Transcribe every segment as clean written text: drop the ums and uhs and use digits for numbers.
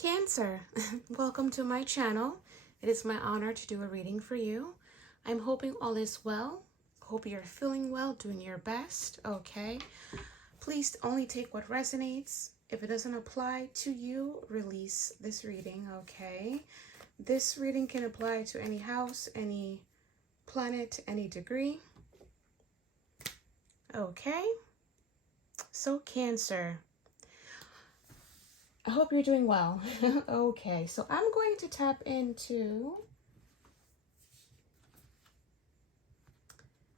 Cancer, welcome to my channel. It is my honor to do a reading for you. I'm hoping all is well. Hope you're feeling well, doing your best, okay? Please only take what resonates. If it doesn't apply to you, release this reading, okay? This reading can apply to any house, any planet, any degree. Okay? So Cancer, I hope you're doing well. Okay, so I'm going to tap into,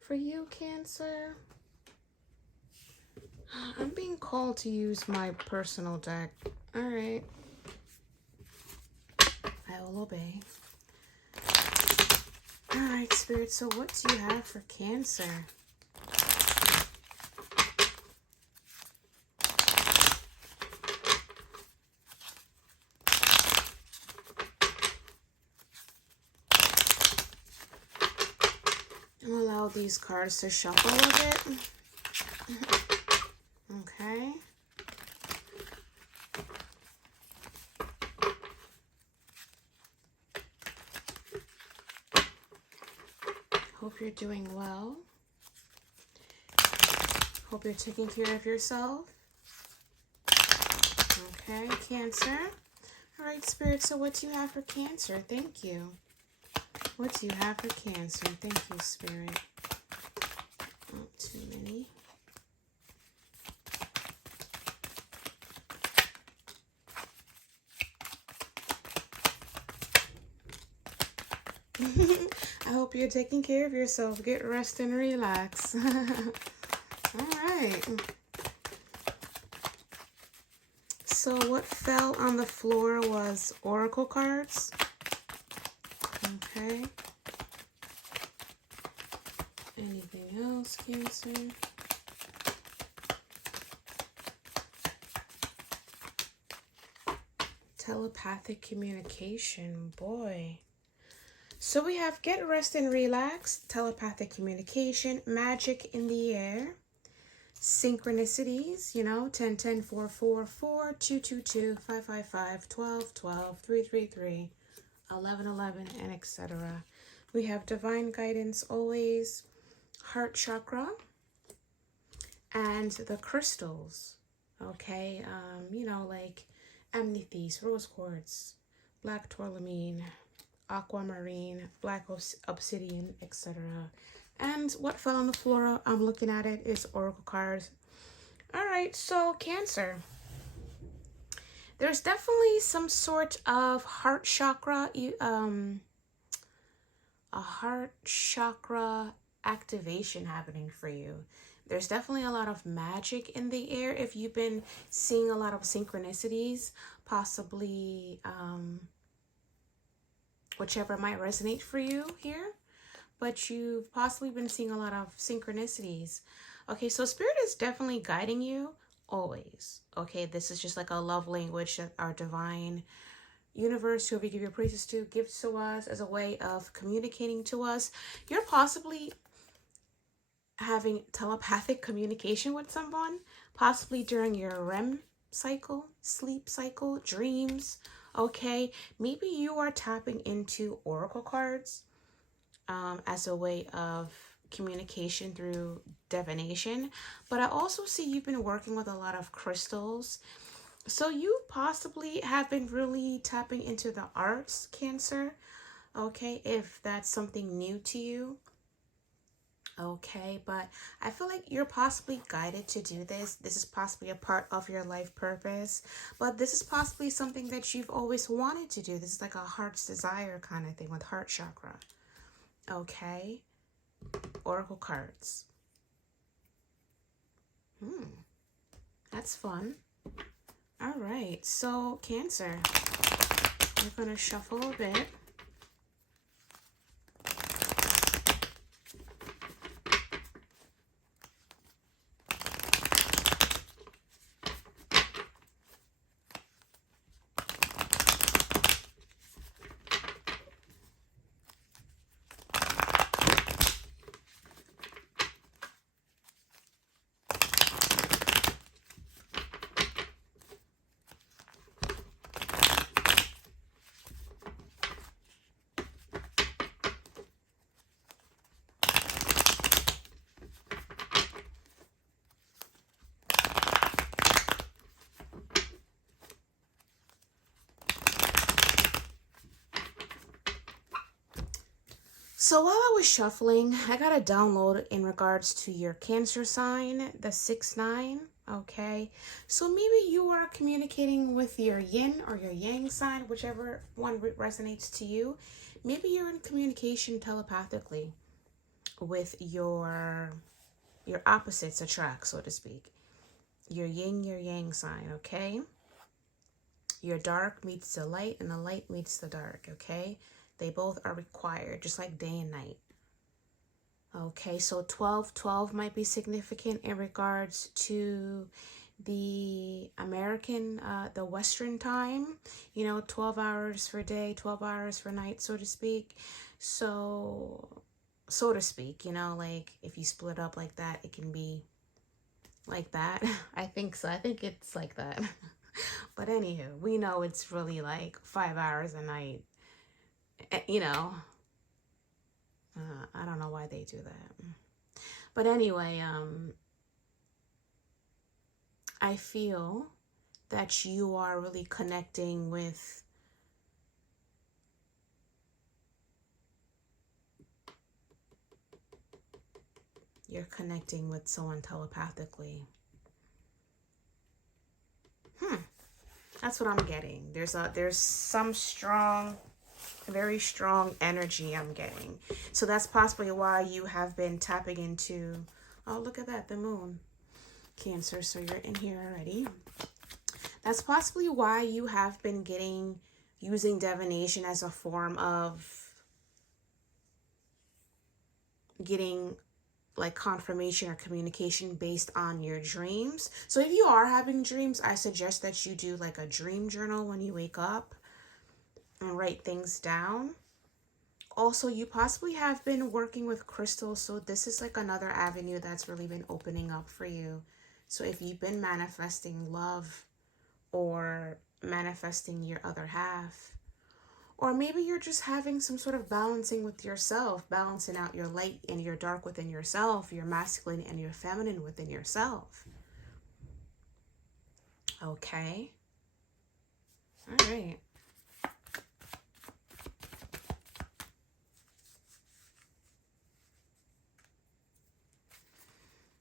for you, Cancer, I'm being called to use my personal deck. All right. I will obey. All right, Spirit, so what do you have for Cancer? I'll allow these cards to shuffle a bit. Okay. Hope you're doing well. Hope you're taking care of yourself. Okay, Cancer. All right, Spirit, so what do you have for Cancer? Thank you. What do you have for Cancer? Thank you, Spirit. Not too many. I hope you're taking care of yourself. Get rest and relax. All right. So what fell on the floor was oracle cards. Okay. Anything else, Cancer? Telepathic communication, boy. So we have get rest and relax, telepathic communication, magic in the air, synchronicities, 10, 10, 4, 4, 4, 2, 2, 2, 5, 5, 5, 12, 12, 3, 3, 3, 11, 11, and etc. We have divine guidance always, heart chakra, and the crystals, okay? Like amethyst, rose quartz, black tourmaline, aquamarine, black obsidian, etc. And what fell on the floor, I'm looking at it, is oracle cards. All right, so Cancer. There's definitely some sort of heart chakra, a heart chakra activation happening for you. There's definitely a lot of magic in the air. If you've been seeing a lot of synchronicities, possibly whichever might resonate for you here, but you've possibly been seeing a lot of synchronicities. Okay, so Spirit is definitely guiding you always. Okay, this is just like a love language that our divine universe, whoever you give your praises to, gives to us as a way of communicating to us. You're possibly having telepathic communication with someone, possibly during your REM cycle, sleep cycle, dreams. Okay, maybe you are tapping into oracle cards as a way of communication through divination, but I also see you've been working with a lot of crystals, so you possibly have been really tapping into the arts, Cancer. Okay, if that's something new to you. Okay, but I feel like you're possibly guided to do this. This is possibly a part of your life purpose, but this is possibly something that you've always wanted to do. This is like a heart's desire kind of thing with heart chakra. Okay, oracle cards. That's fun. All right, so Cancer, we're gonna shuffle a bit. So while I was shuffling, I got a download in regards to your Cancer sign, the 6-9. Okay, so maybe you are communicating with your yin or your yang sign, whichever one resonates to you. Maybe you're in communication telepathically with your opposites attract, so to speak. Your yin, your yang sign, okay? Your dark meets the light and the light meets the dark, okay? They both are required, just like day and night. Okay, so 12-12 might be significant in regards to the American, the Western time, 12 hours for day, 12 hours for night, so to speak. So to speak, like if you split up like that, it can be like that. I think so. I think it's like that. But anywho, we know it's really like 5 hours a night. I don't know why they do that. But anyway, I feel that you are really connecting with someone telepathically. That's what I'm getting. There's some strong, very strong energy I'm getting. So that's possibly why you have been tapping into, oh, look at that, the moon. Cancer, so you're in here already. That's possibly why you have been using divination as a form of getting like confirmation or communication based on your dreams. So if you are having dreams, I suggest that you do like a dream journal when you wake up and write things down. Also, you possibly have been working with crystals, so this is like another avenue that's really been opening up for you. So if you've been manifesting love or manifesting your other half, or maybe you're just having some sort of balancing with yourself, balancing out your light and your dark within yourself, your masculine and your feminine within yourself. Okay. All right.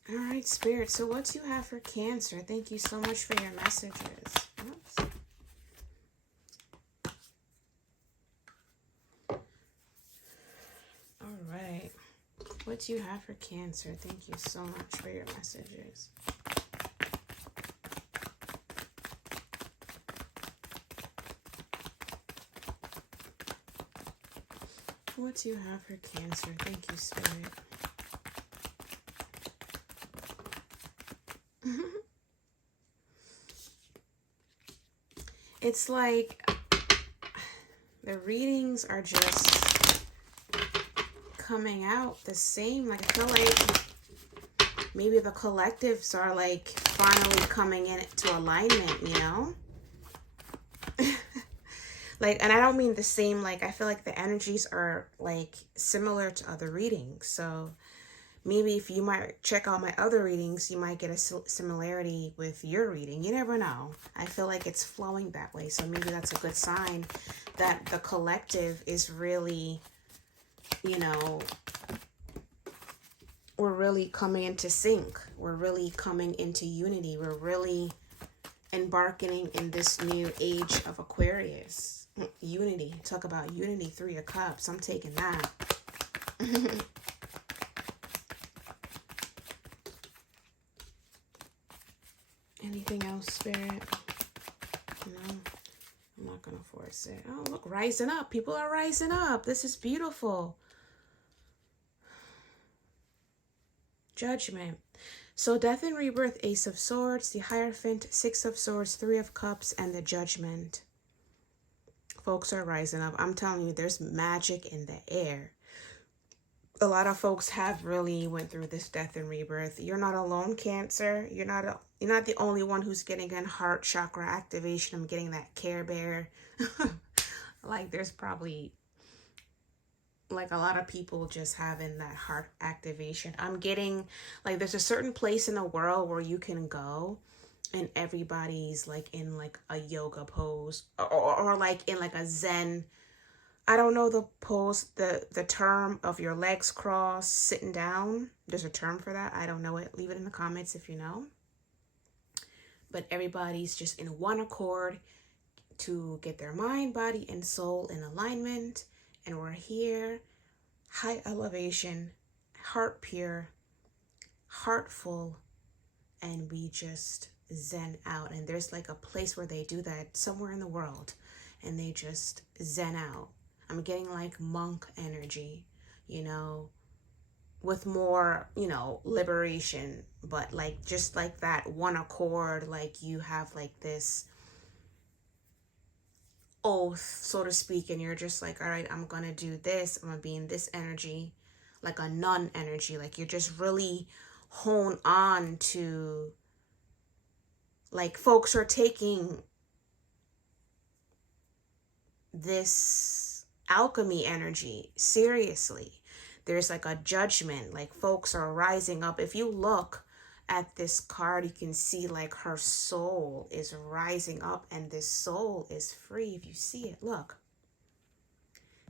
All right, Spirit. So what do you have for Cancer? Thank you so much for your messages. Oops. All right. What do you have for Cancer? Thank you so much for your messages. What do you have for Cancer? Thank you, Spirit. It's like the readings are just coming out the same. Like, I feel like maybe the collectives are like finally coming into alignment, Like, and I don't mean the same, like, I feel like the energies are like similar to other readings. So maybe if you might check out my other readings, you might get a similarity with your reading. You never know. I feel like it's flowing that way. So maybe that's a good sign that the collective is really, we're really coming into sync. We're really coming into unity. We're really embarking in this new age of Aquarius. Unity. Talk about unity, 3 of Cups. I'm taking that. Anything else, Spirit? No, I'm not gonna force it. Oh, look, rising up. People are rising up. This is beautiful. Judgment. So Death and Rebirth, Ace of Swords, the Hierophant, 6 of Swords, 3 of Cups, and the Judgment. Folks are rising up. I'm telling you, there's magic in the air. A lot of folks have really went through this death and rebirth. You're not alone, Cancer. You're not the only one who's getting a heart chakra activation. I'm getting that Care Bear. Like, there's probably like a lot of people just having that heart activation. I'm getting like there's a certain place in the world where you can go and everybody's like in like a yoga pose or like in like a Zen I don't know the pose, the term of your legs crossed, sitting down. There's a term for that. I don't know it. Leave it in the comments if you know. But everybody's just in one accord to get their mind, body, and soul in alignment. And we're here, high elevation, heart pure, heartful, and we just zen out. And there's like a place where they do that somewhere in the world, and they just zen out. I'm getting like monk energy, you know, with more, you know, liberation, but like just like that one accord, like you have like this oath, so to speak, and you're just like, all right, I'm gonna do this, I'm gonna be in this energy, like a nun energy, like you're just really hone on to, like, folks are taking this alchemy energy seriously. There's like a judgment, like folks are rising up. If you look at this card, you can see like her soul is rising up, and this soul is free. If you see it, look,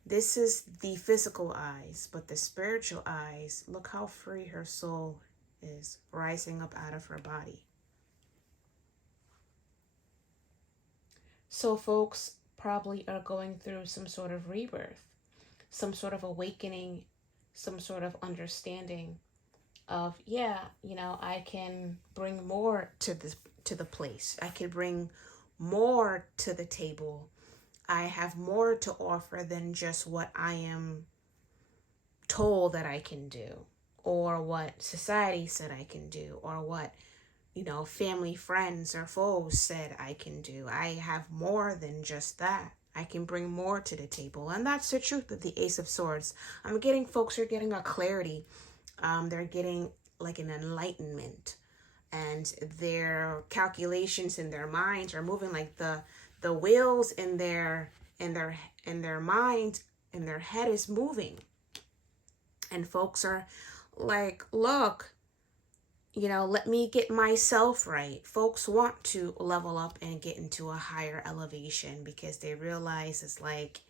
this is the physical eyes, but the spiritual eyes, look how free her soul is rising up out of her body. So folks probably are going through some sort of rebirth, some sort of awakening, some sort of understanding of, yeah, you know, I can bring more to the place. I can bring more to the table. I have more to offer than just what I am told that I can do, or what society said I can do, or what, you know, family, friends, or foes said I can do. I have more than just that. I can bring more to the table. And that's the truth of the Ace of Swords. I'm getting, folks are getting a clarity. They're getting like an enlightenment, and their calculations in their minds are moving, like the wheels in their mind, in their head is moving. And folks are like, look, you know, let me get myself right. Folks want to level up and get into a higher elevation because they realize it's like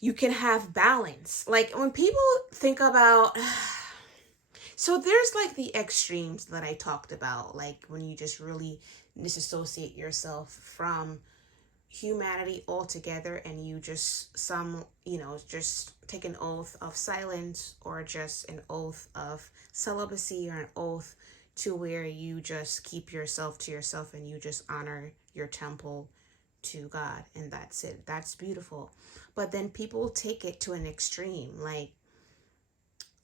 you can have balance. Like when people think about, so there's like the extremes that I talked about, like when you just really disassociate yourself from humanity altogether, and you just just take an oath of silence, or just an oath of celibacy, or an oath to where you just keep yourself to yourself and you just honor your temple to God, and that's it. That's beautiful. But then people take it to an extreme, like,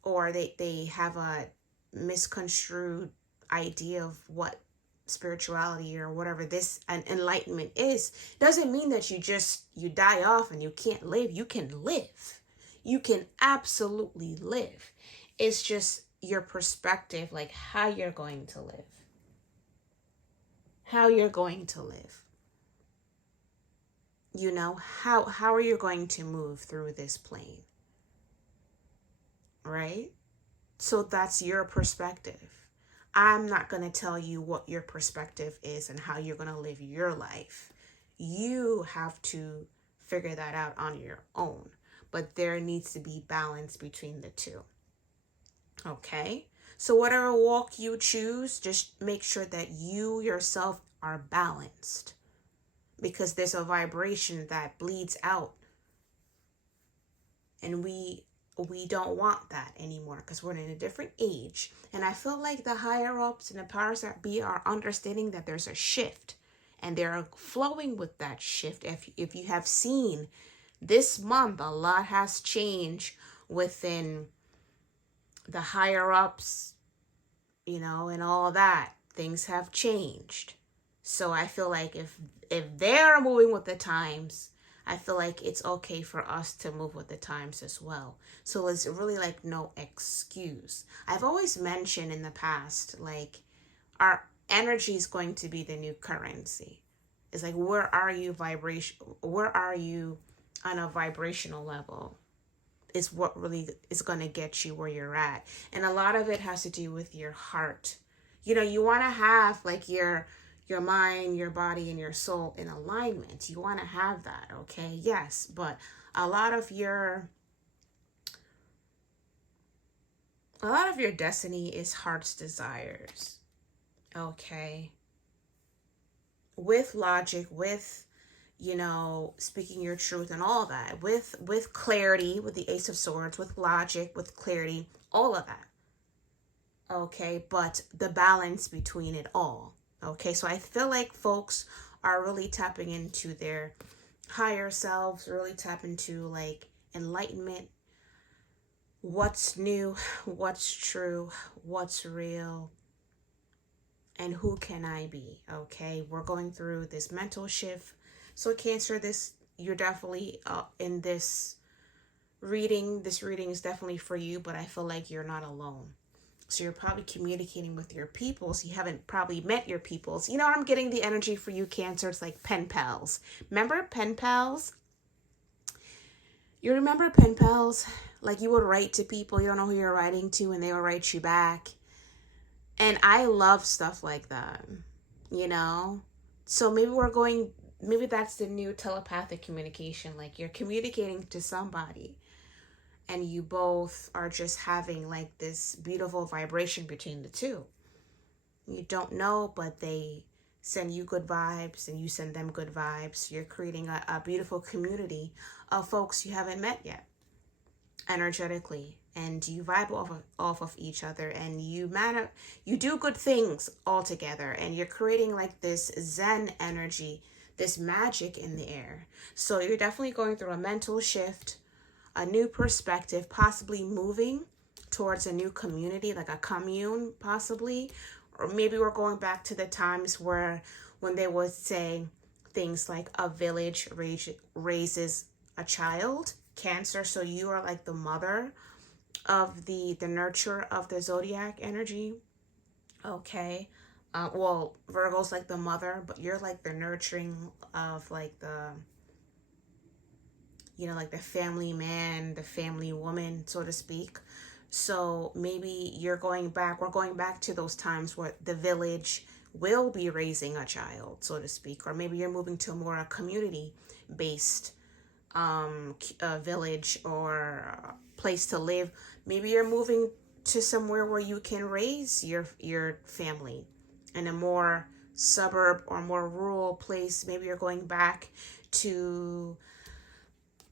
or they have a misconstrued idea of what spirituality or whatever this an enlightenment is. Doesn't mean that you die off and you can't live. You can live. You can absolutely live. It's just your perspective, like how you're going to live. How you're going to live. You know, how are you going to move through this plane? Right? So that's your perspective. I'm not going to tell you what your perspective is and how you're going to live your life. You have to figure that out on your own. But there needs to be balance between the two. Okay? So whatever walk you choose, just make sure that you yourself are balanced. Because there's a vibration that bleeds out. And we don't want that anymore because we're in a different age. And I feel like the higher ups and the powers that be are understanding that there's a shift, and they're flowing with that shift. If you have seen this month, a lot has changed within the higher ups, you know, and all that. Things have changed. So I feel like if they're moving with the times, I feel like it's okay for us to move with the times as well. So it's really like no excuse. I've always mentioned in the past, like, our energy is going to be the new currency. It's like, where are you on a vibrational level? Is what really is going to get you where you're at. And a lot of it has to do with your heart. You know, you want to have like your your mind, your body, and your soul in alignment. You want to have that, okay? Yes, but a lot of your destiny is heart's desires, okay? With logic, with speaking your truth and all that, with clarity, with the Ace of Swords, with logic, with clarity, all of that, okay? But the balance between it all, okay? So I feel like folks are really tapping into their higher selves, really tap into like enlightenment, what's new, what's true, what's real, and who can I be, okay? We're going through this mental shift. So Cancer, you're definitely in this reading. This reading is definitely for you, but I feel like you're not alone. So you're probably communicating with your peoples. You haven't probably met your peoples. You know what I'm getting the energy for you, Cancer? It's like pen pals. Remember pen pals? You remember pen pals? Like you would write to people, you don't know who you're writing to, and they will write you back. And I love stuff like that, you know? So maybe that's the new telepathic communication. Like you're communicating to somebody and you both are just having like this beautiful vibration between the two. You don't know, but they send you good vibes and you send them good vibes. You're creating a beautiful community of folks you haven't met yet energetically, and you vibe off of each other, and you do good things all together, and you're creating like this zen energy, this magic in the air. So you're definitely going through a mental shift, a new perspective, possibly moving towards a new community, like a commune possibly. Or maybe we're going back to the times when they would say things like a village raises a child, Cancer. So you are like the mother of the nurture of the zodiac energy, okay? Well, Virgo's like the mother, but you're like the nurturing of like the like the family man, the family woman, so to speak. So maybe we're going back to those times where the village will be raising a child, so to speak. Or maybe you're moving to more a community based village or place to live. Maybe you're moving to somewhere where you can raise your family in a more suburb or more rural place. Maybe you're going back to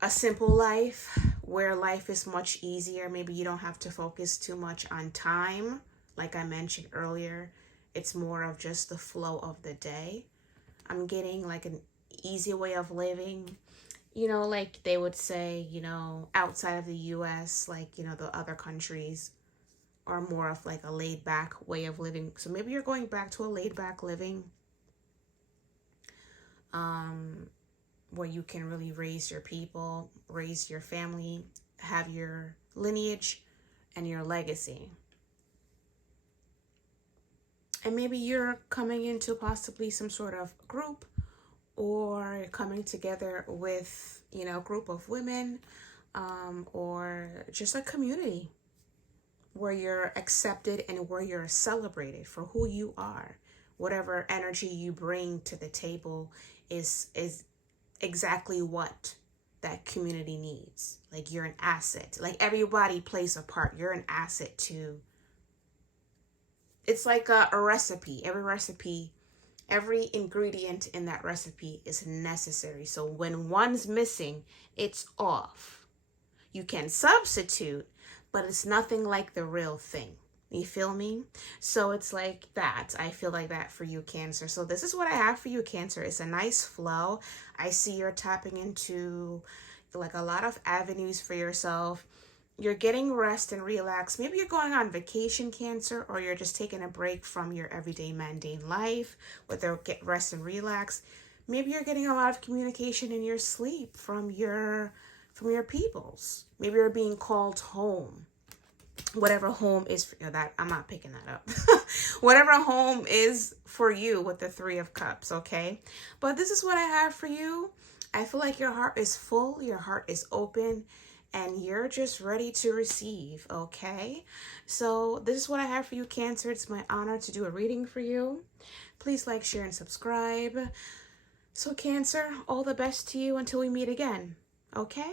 a simple life where life is much easier. Maybe you don't have to focus too much on time. Like I mentioned earlier, it's more of just the flow of the day. I'm getting like an easy way of living. Like they would say, outside of the US, like, the other countries are more of like a laid back way of living. So maybe you're going back to a laid back living, where you can really raise your people, raise your family, have your lineage and your legacy. And maybe you're coming into possibly some sort of group, or coming together with, a group of women, or just a community where you're accepted and where you're celebrated for who you are. Whatever energy you bring to the table is exactly what that community needs. Like you're an asset. Like everybody plays a part. You're an asset to. It's like a recipe. Every ingredient in that recipe is necessary. So when one's missing, it's off. You can substitute, but it's nothing like the real thing. You feel me? So it's like that. I feel like that for you, Cancer. So this is what I have for you, Cancer. It's a nice flow. I see you're tapping into like a lot of avenues for yourself. You're getting rest and relax. Maybe you're going on vacation, Cancer, or you're just taking a break from your everyday mundane life, whether get rest and relax. Maybe you're getting a lot of communication in your sleep from your peoples. Maybe you're being called home. Whatever home is for that, I'm not picking that up. Whatever home is for you with the Three of Cups, okay? But this is what I have for you. I feel like your heart is full, your heart is open, and you're just ready to receive, okay? So this is what I have for you, Cancer. It's my honor to do a reading for you. Please like, share, and subscribe. So Cancer, all the best to you until we meet again, okay?